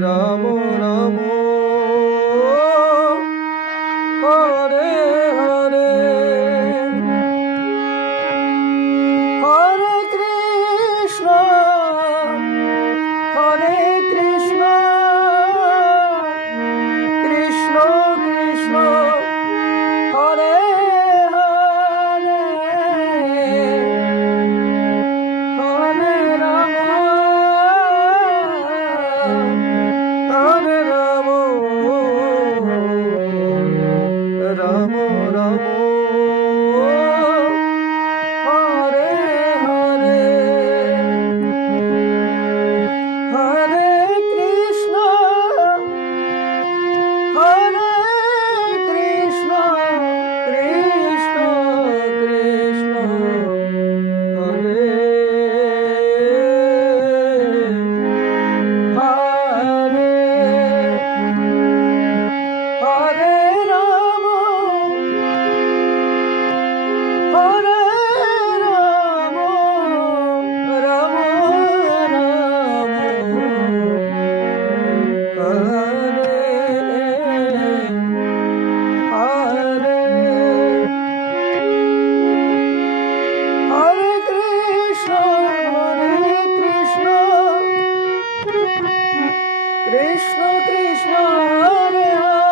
Ram Ram Hare Hare Hare Krishna Krishna Krishna Hare Hare Hare Ram Hare Ram Ram Ram Hare Hare Hare Krishna Krishna Krishna Hare Hare Hare Ram Hare Ram Ram Ram Hare Hare Hare Krishna Krishna Krishna Hare Hare